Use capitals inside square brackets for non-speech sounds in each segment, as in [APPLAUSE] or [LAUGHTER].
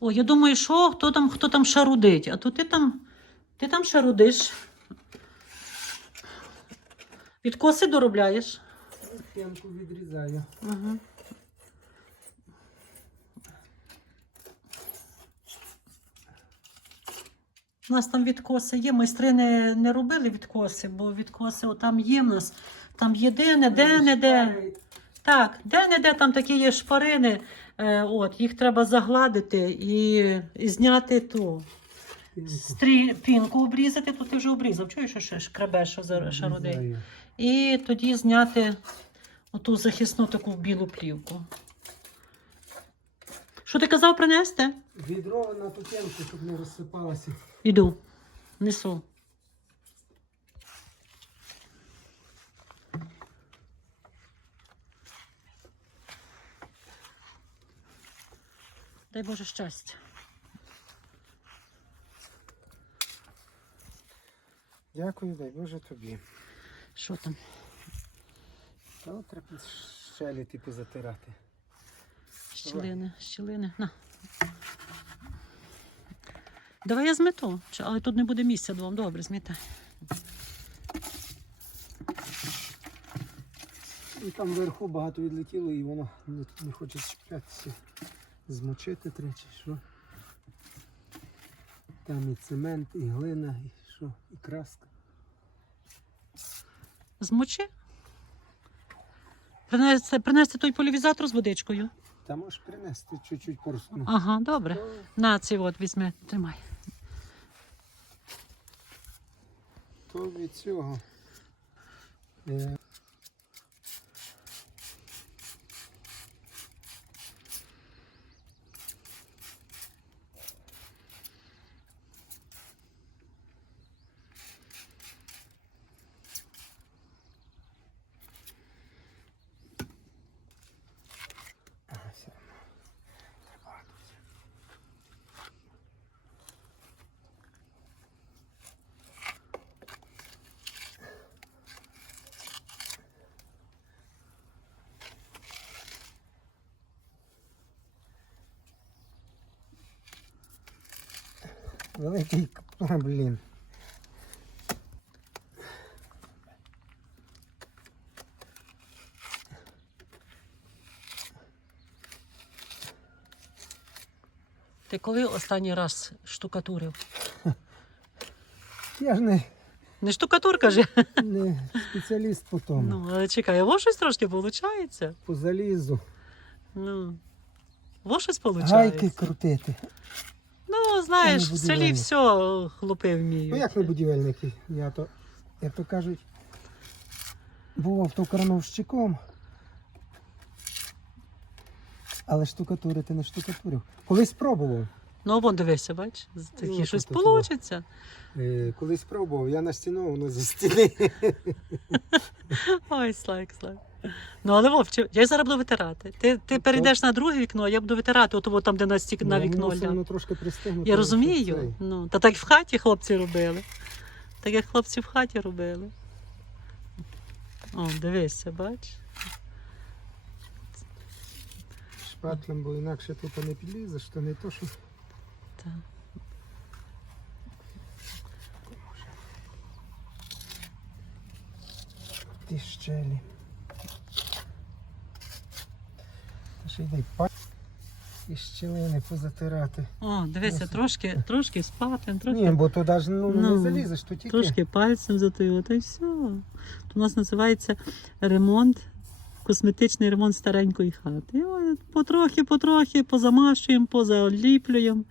О, я думаю, що хто там, хто там шарудить, а то ти там, ти там шарудиш. Відкоси доробляєш. П'янку відрізаю. Угу. У нас там відкоси є. Майстри не, не робили відкоси, бо відкоси там є в нас. Там є де-не, де-не-де. Так, де-не-де там такі є шпарини. Е, от, їх треба загладити і, і зняти ту П'янку обрізати, то ти вже обрізав. Чуєш, що шкребеш, що? І тоді зняти оту захисну таку білу плівку. Що ти казав принести? Відро на ту п'янку, щоб не розсипалося. Іду. Несу. Дай Боже щастя. Дякую, дай Боже тобі. Що там? Та от треба щелі типу затирати. Щілини, щілини. На. Давай я змету, але тут не буде місця двом. Добре, змітай. І там вверху багато відлетіло і воно не, не хоче чіплятися. Змочити треба чи що. Там і цемент, і глина, і що, і краска. Змочи. Принести, принести той полівізатор з водичкою. Та можеш принести чуть-чуть порсну. Ага, добре. На цей от візьми, тримай. То від цього. Великий, а, блін. Ти коли останній раз штукатурив? Я ж не, Не штукатур, каже. не спеціаліст по тому. Ну, але чекай, во щось трошки виходить. По залізу. Ну, во щось виходить. Гайки крутити. Ну, знаєш, в селі все хлопи вміють. Ну як не будівельники? Я то, як то кажуть, був автокрановщиком. Але штукатурити не штукатурив. Колись пробував. Ну, вон дивися, бач, такі Ну, щось то вийде. Е, колись пробував, я на стіну, воно зі стіни. [LAUGHS] Ой, слайк, слайк. Ну, але Вовче, я зараз буду витирати. Ти, ти перейдеш на друге вікно, а я буду витирати, от, там, де на, стік, на Ну, вікно. ля. Трошки. Я розумію. Ну, та так в хаті хлопці робили. Так як хлопці в хаті робили. О, дивися, бач. Шпатлем, бо інакше тут не підлізеш, то не то, що. Так. Ті щелі. Та ще йде па і щілини позатирати. О, дивися, Досить. трошки, трошки спати, трохи, Ні, бо туди ж ну, Ну, не залізеш, то тільки. трошки пальцем затою, та й все. То у нас називається ремонт, косметичний ремонт старенької хати. І от потрохи, потрохи позамашуємо, позаліплюємо.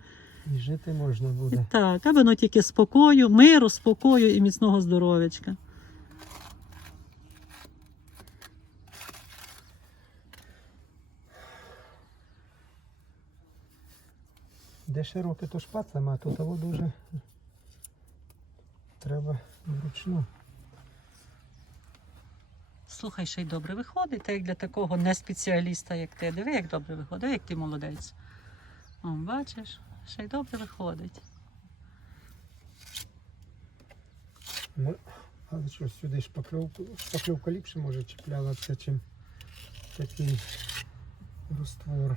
І жити можна І буде. так, аби воно тільки спокою, миру, спокою і міцного здоров'ячка. Де широке, то шпатлем, а тут того дуже треба вручну. Слухай, ще й добре виходить, так як для такого не спеціаліста, як ти. Диви, як добре виходить, як ти молодець. О, бачиш, ще й добре виходить. Ну, але що сюди шпакльовку, шпакльовка ліпше може чіплялася, чим такий розтвор.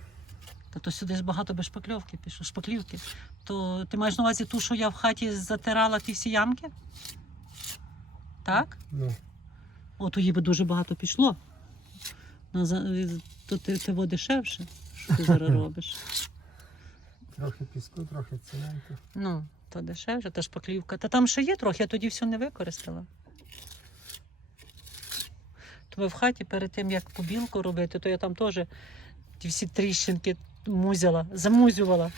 Та то сюди ж багато без шпакльовки пішло, шпаклівки. То ти маєш на увазі ту, що я в хаті затирала ті всі ямки? Так? Ну, От її би дуже багато пішло. На То ти, ти дешевше, що ти зараз [LAUGHS] робиш. трохи піску, трохи цементу. Ну, то дешевше, та шпаклівка. Та там ще є трохи, я тоді все не використала. То ви в хаті перед тим, як побілку робити, то я там теж ті всі тріщинки музяла, замузювала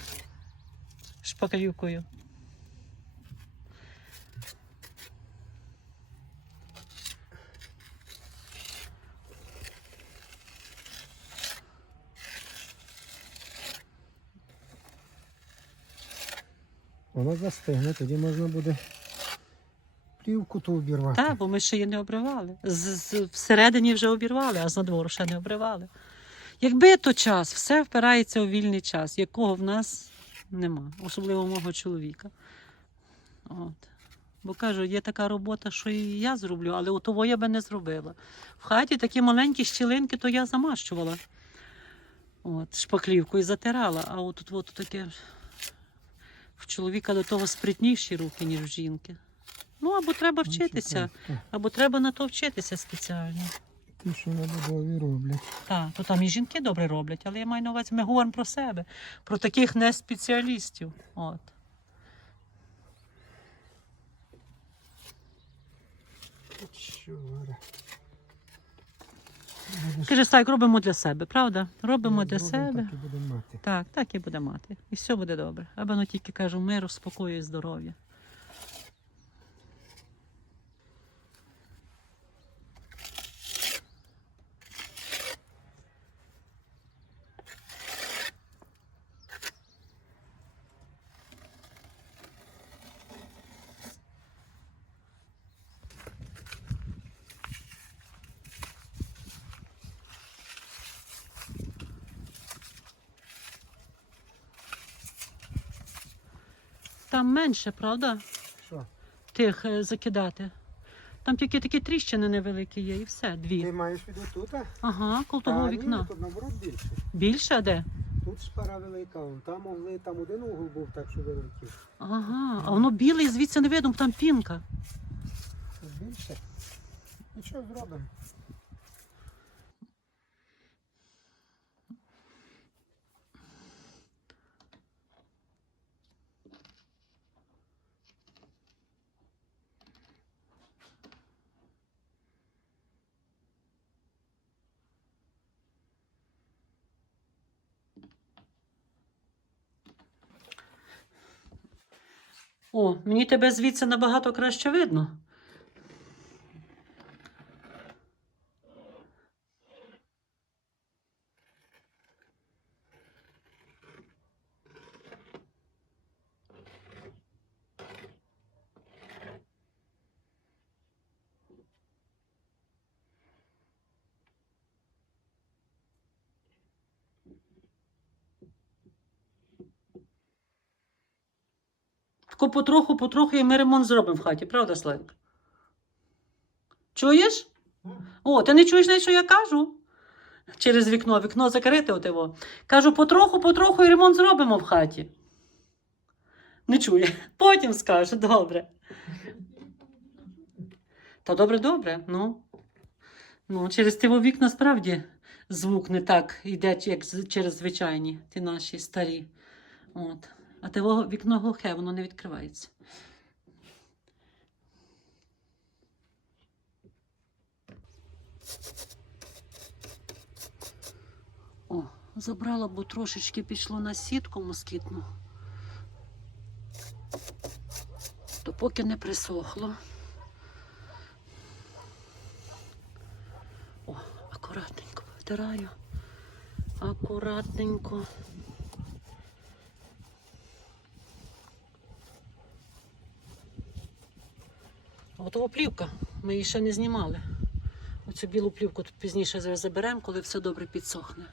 шпаклівкою. Воно застигне, тоді можна буде плівку ту обірвати. Так, бо ми ще її не обривали. З, з, всередині вже обірвали, а з надвору ще не обривали. Якби то час, все впирається у вільний час, якого в нас нема, особливо мого чоловіка. От. Бо кажу, є така робота, що і я зроблю, але того я би не зробила. В хаті такі маленькі щілинки, то я замащувала. От, шпаклівкою затирала, а от от таке в чоловіка до того спритніші руки, ніж в жінки. Ну, або треба Ну, вчитися, або треба на то вчитися спеціально. Ті, що на будові роблять. Так, то там і жінки добре роблять, але я маю на увазі, ми говоримо про себе, про таких не спеціалістів. От. Що, Варя. Так, робимо для себе, правда? Робимо для зробимо, себе. Так і будемо мати. Так, так і буде мати. І все буде добре. Аби ну тільки кажу, миру, спокою і здоров'я. Там менше, правда? Що? Тих е, закидати. Там тільки такі тріщини невеликі є, і все, Ти маєш віду тут? а? Ага, коло того Та ні, вікна. Тут наоборот більше. Більше а де? Тут шпара велика, вон там могли, там один угол був, так що великий. Ага, а воно біле і звідси не видно, бо там пінка. Тут більше. Нічого зробимо. О, мені тебе звідси набагато краще видно. Тако потроху, потроху і ми ремонт зробимо в хаті, правда, Славік? Чуєш? О, ти не чуєш навіть, що я кажу? Через вікно, вікно закрите отиво. Кажу, потроху, потроху і ремонт зробимо в хаті. Не чує. Потім скаже, добре. Та добре, добре. Ну, ну через тиво вікна справді звук не так йде, як через звичайні, ті наші старі. От. А того вікно глухе, воно не відкривається. О, забрала, бо трошечки пішло на сітку москітну. То поки не присохло. О, акуратненько витираю. Акуратненько. Готова плівка. Ми її ще не знімали. Оцю білу плівку тут пізніше заберемо, коли все добре підсохне.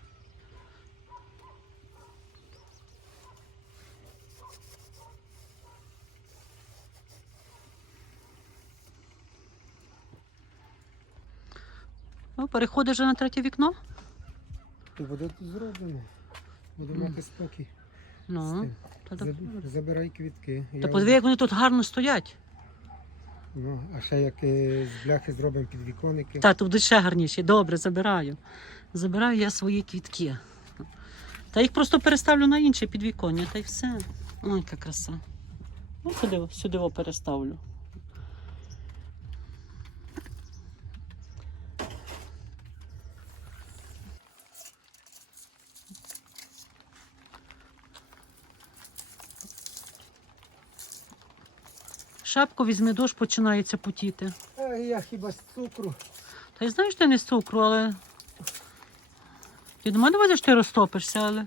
О, переходиш вже на третє вікно? І буде тут зроблено. буду Мгм. мати спокій. Ну. Забирай квітки. та подиви, як вони тут гарно стоять. Ну, а ще як е, з бляхи зробимо підвіконники. Та, тут будуть ще гарніші. Добре, забираю. Забираю я свої квітки. Та їх просто переставлю на інше підвіконня, та й все. Ой, яка краса. Ну, сюди, сюди переставлю. Шапку візьми, дощ починається потіти. А я хіба з цукру. Та й знаєш, ти не з цукру, але. Ти до мене що ти розтопишся, але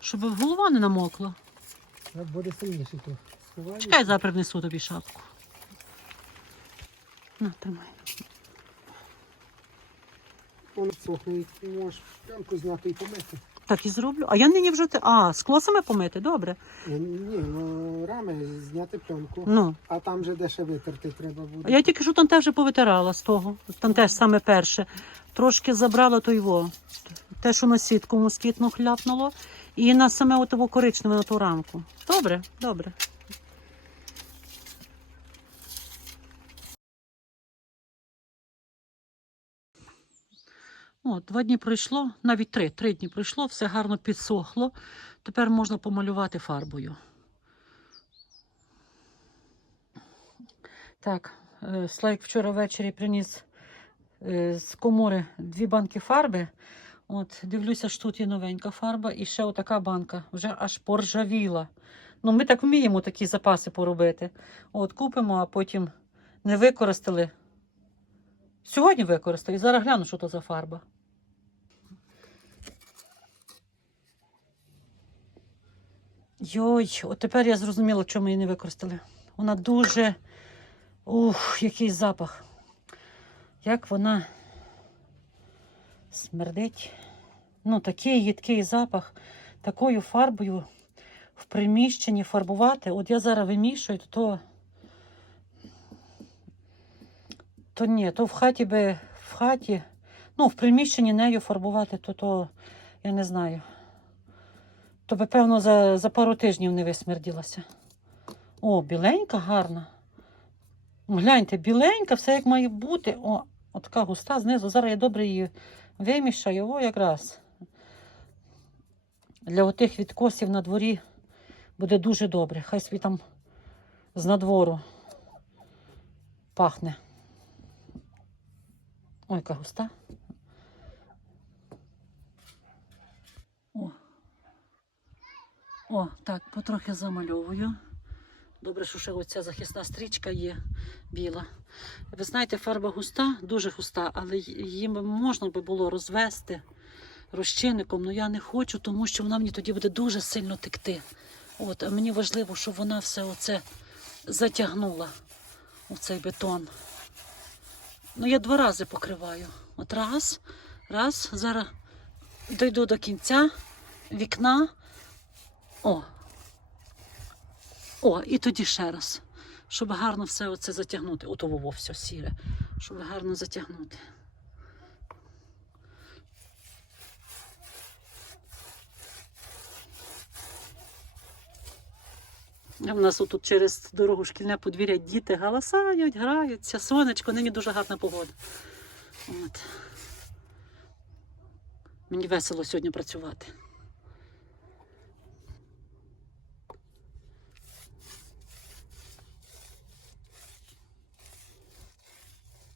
щоб голова не намокла. А буде сильніше то. Сховаю. Чекай, завтра внесу тобі шапку. На, тримай. Воно сохне, можеш пленку зняти і помити. Так і зроблю. А я нині вже те. А, з клосами помити, добре. Ні, ну рами зняти пленку. Ну. А там же де ще витерти треба буде. А я тільки що там теж повитирала з того. Там теж саме перше. Трошки забрала то його. Те, що на сітку москітну хляпнуло, і на саме отого коричневе на ту рамку. Добре, добре. О, два дні пройшло, навіть три, три дні пройшло, все гарно підсохло. Тепер можна помалювати фарбою. Так, е, Слайк вчора ввечері приніс е, з комори дві банки фарби. От, дивлюся, що тут є новенька фарба і ще отака банка, вже аж поржавіла. Ну, ми так вміємо такі запаси поробити. От, купимо, а потім не використали. Сьогодні використали. І зараз гляну, що то за фарба. Йой, от тепер я зрозуміла, чому її не використали. Вона дуже. Ух, який запах. Як вона смердить. Ну, такий їдкий запах. Такою фарбою в приміщенні фарбувати. От я зараз вимішую, то. То ні, то в хаті би в хаті, ну, в приміщенні нею фарбувати, то то я не знаю. То би, певно, за, за пару тижнів не висмерділася. О, біленька гарна. Гляньте, біленька, все як має бути. О, от така густа знизу. Зараз я добре її вимішаю. О, якраз. Для отих відкосів на дворі буде дуже добре. Хай собі там з надвору пахне. Ой, яка густа. О. О, так, потрохи замальовую. Добре, що ще оця захисна стрічка є біла. Ви знаєте, фарба густа, дуже густа, але її можна би було розвести розчинником, але я не хочу, тому що вона мені тоді буде дуже сильно текти. От, а мені важливо, щоб вона все оце затягнула, оцей бетон. Ну, я два рази покриваю. От раз, раз, зараз дойду до кінця вікна. О. О, і тоді ще раз. Щоб гарно все оце затягнути. Ото вово все сіре. Щоб гарно затягнути. В нас тут через дорогу шкільне подвір'я діти галасають, граються, сонечко, нині дуже гарна погода. От. Мені весело сьогодні працювати.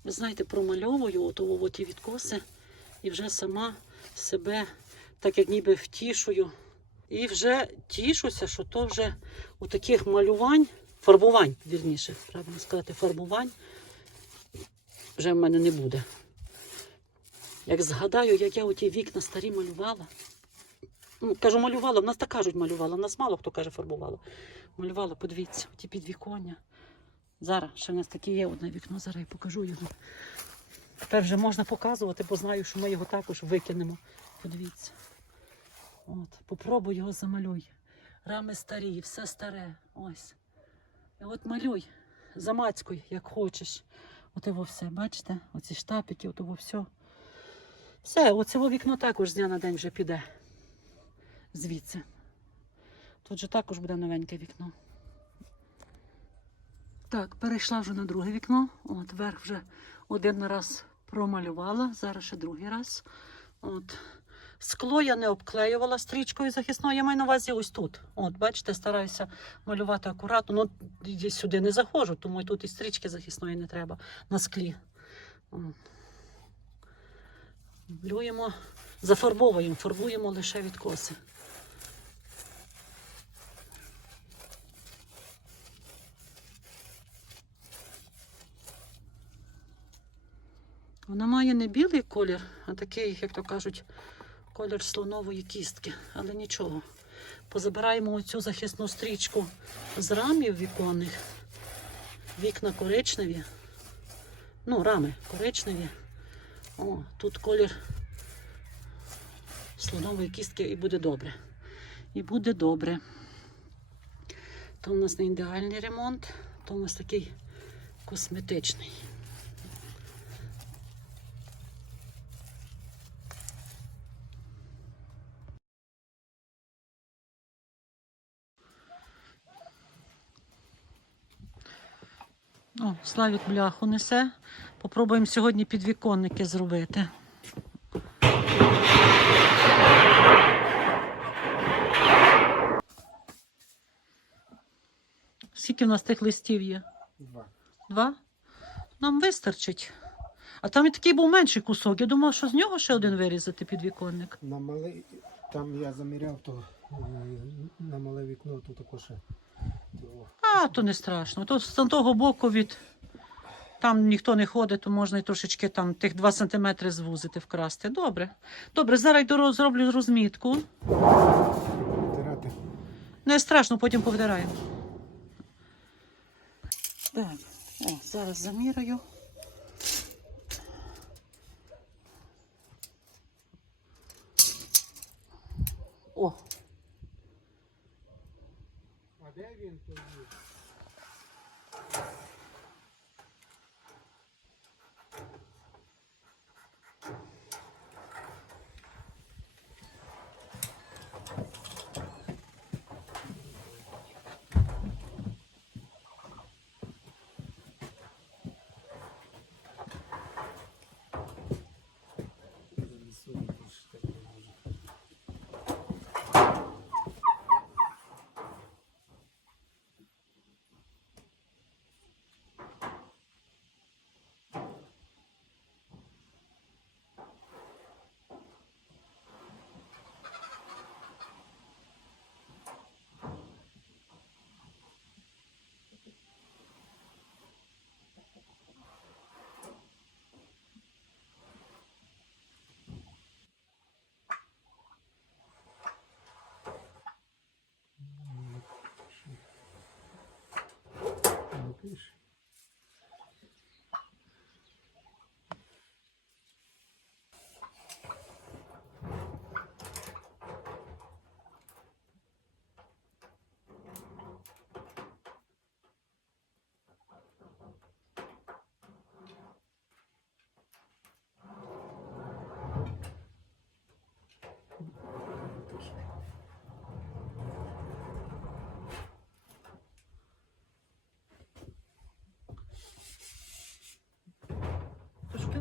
Ви знаєте, промальовую от ті відкоси і вже сама себе так як ніби втішую. І вже тішуся, що то вже у таких малювань, фарбувань, вірніше, правильно сказати, фарбувань вже в мене не буде. Як згадаю, як я оті вікна старі малювала. Ну, кажу, малювала, в нас так кажуть, малювала, в нас мало хто каже, фарбувала. Малювала, подивіться, ті підвіконня. Зараз ще в нас таке є одне вікно, зараз я покажу його. Тепер вже можна показувати, бо знаю, що ми його також викинемо. Подивіться. От, попробуй його замалюй. Рами старі, все старе. Ось. І от малюй, замацькуй, як хочеш. От його все, бачите? Оці штапики, от його все. Все, оце вікно також з дня на день вже піде. звідси. Тут же також буде новеньке вікно. Так, перейшла вже на друге вікно. От, верх вже один раз промалювала, зараз ще другий раз. От. Скло я не обклеювала стрічкою захисною. Я маю на увазі ось тут. От, бачите, стараюся малювати акуратно. Ну, сюди не заходжу, тому тут і стрічки захисної не треба на склі. От. Малюємо, зафарбовуємо, фарбуємо лише відкоси. Вона має не білий колір, а такий, як то кажуть, колір слонової кістки. Але нічого. Позабираємо оцю захисну стрічку з рамів віконних. Вікна коричневі. Ну, рами коричневі. О, тут колір слонової кістки і буде добре. І буде добре. То у нас не ідеальний ремонт, то у нас такий косметичний. О, Славік бляху несе. Попробуємо сьогодні підвіконники зробити. Скільки в нас тих листів є? Два. Два? Нам вистачить. А там і такий був менший кусок. Я думала, що з нього ще один вирізати підвіконник. На малий, там я заміряв, то е, на мале вікно то також. ще, А, то не страшно. То з того боку від. Там ніхто не ходить, то можна і трошечки там тих 2 см звузити, вкрасти. Добре. Добре, зараз йду зроблю розмітку. Не страшно, потім повдираємо. Так, о, зараз заміряю. О, де він тоді?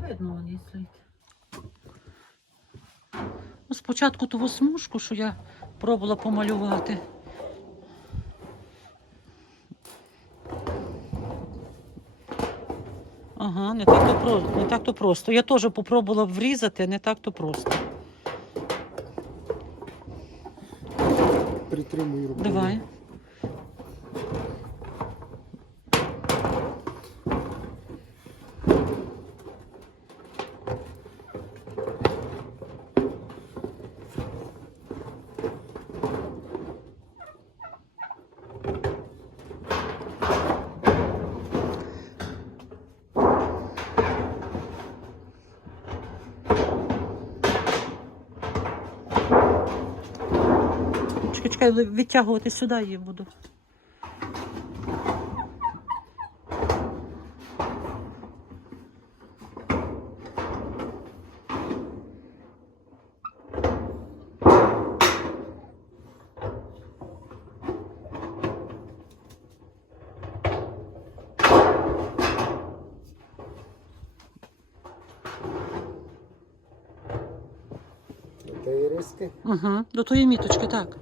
Видно вони слід. Ну, Спочатку ту смужку, що я пробувала помалювати. Ага, не так то просто. Не так то просто. Я теж попробувала врізати, не так то просто. Притримую рукою. Давай. Чекай, відтягувати сюди її буду. Угу, До тої міточки, так.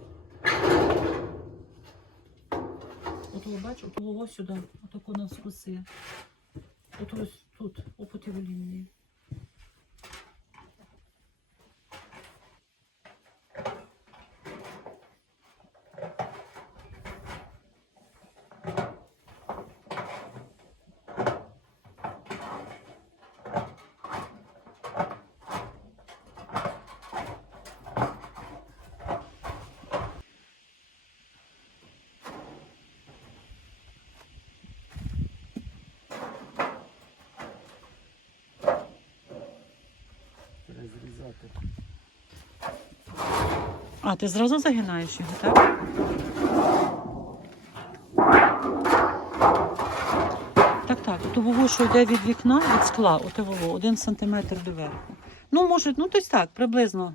Ви бачу, от сюди, отако на нас От ось тут, о по тій А, ти зразу загинаєш його, так? Так, так. То вогу, що йде від вікна, від скла, от вогу, один сантиметр доверху. Ну, може, ну десь так, приблизно.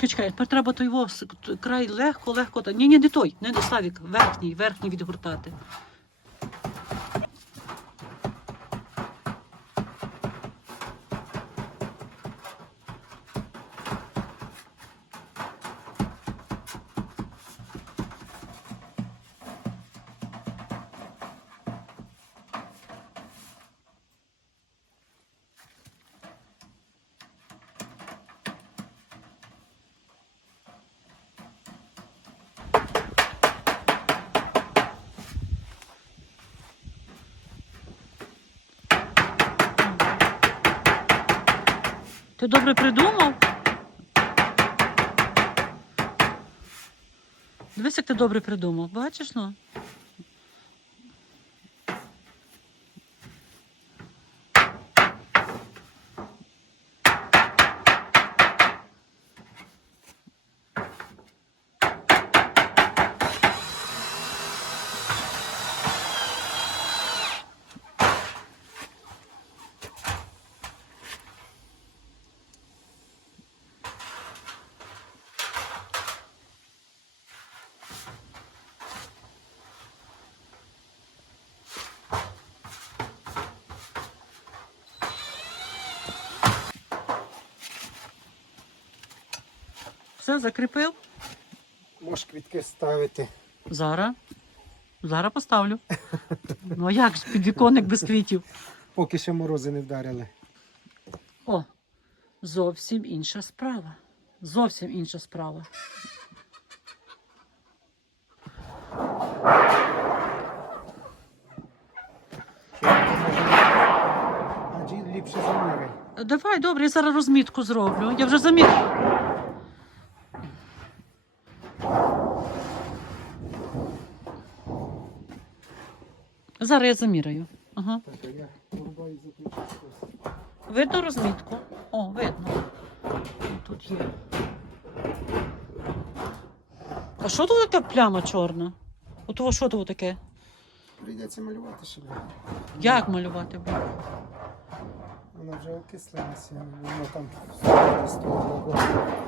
Чекай, чекай, тепер треба той край легко, легко. Ні, ні, не той, не до Славік, верхній, верхній відгортати. Добре придумав? Дивись, як ти добре придумав. Бачиш, ну? Все, закріпив? Можеш квітки ставити. Зараз. Зараз поставлю. Ну а як ж підвіконник без квітів? Поки ще морози не вдарили. О, зовсім інша справа. Зовсім інша справа. Адже ліпше заміряй. Давай, добре, я зараз розмітку зроблю. Я вже замір. Зараз я заміряю. Ага. Так, а я порубаю. Видно розмітку? О, видно. Тут є. А що тут така пляма чорна? У того що тут таке? Прийдеться малювати ще. Як малювати буде? Вона вже окислилася, вона там боку,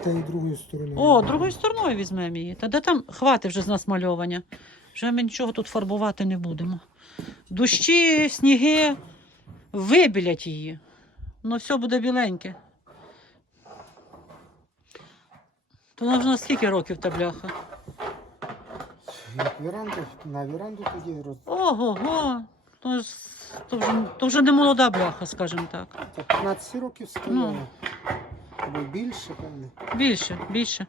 та і другою стороною. О, другою стороною візьмемо її. Та де там хватить вже з нас мальовання. Вже ми нічого тут фарбувати не будемо. Дощі, сніги вибілять її. Ну, все буде біленьке. То вона вже на скільки років та бляха? Як віранду, на віранду тоді роз... Ого, го. То, ж, то, вже, то вже не молода бляха, скажімо так. Та 15 років стояло. Ну. Або більше, певне. Більше, більше.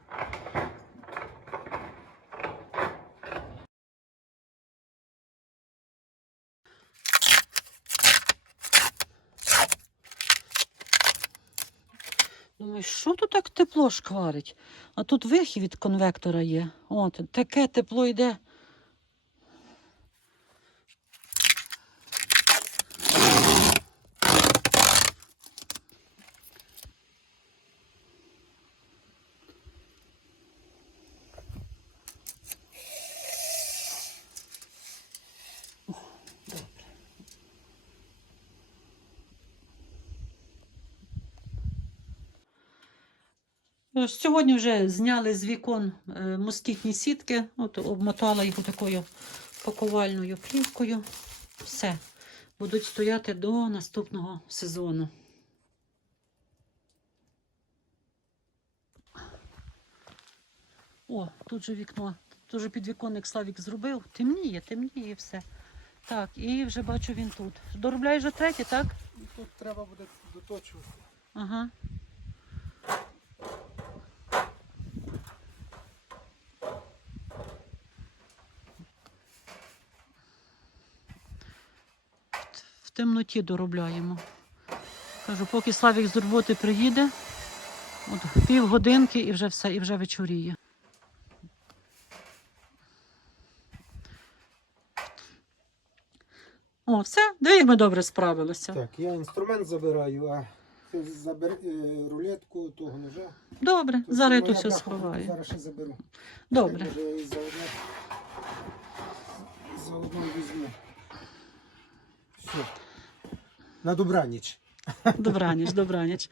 Думаю, що тут так тепло шкварить? А тут вихід від конвектора є. От, таке тепло йде. Сьогодні вже зняли з вікон е, москітні сітки, от обмотала їх такою пакувальною плівкою. Все. Будуть стояти до наступного сезону. О, тут же вікно. Тут же підвіконник Славік зробив. Темніє, темніє все. Так, і вже бачу він тут. Доробляє вже третє, так? Тут треба буде доточувати. Ага. Темноті доробляємо. Кажу, поки Славік з роботи приїде, от півгодинки і вже все, і вже вечоріє. О, все, диви, як ми добре справилися. Так, я інструмент забираю, а ти забери е, рулетку того ножа. Добре, Тут зараз я моя тут все сховаю. Зараз ще заберу. Добре. Може, я і заодно, заодно візьму. Все. На добраніч. Добраніч, добраніч.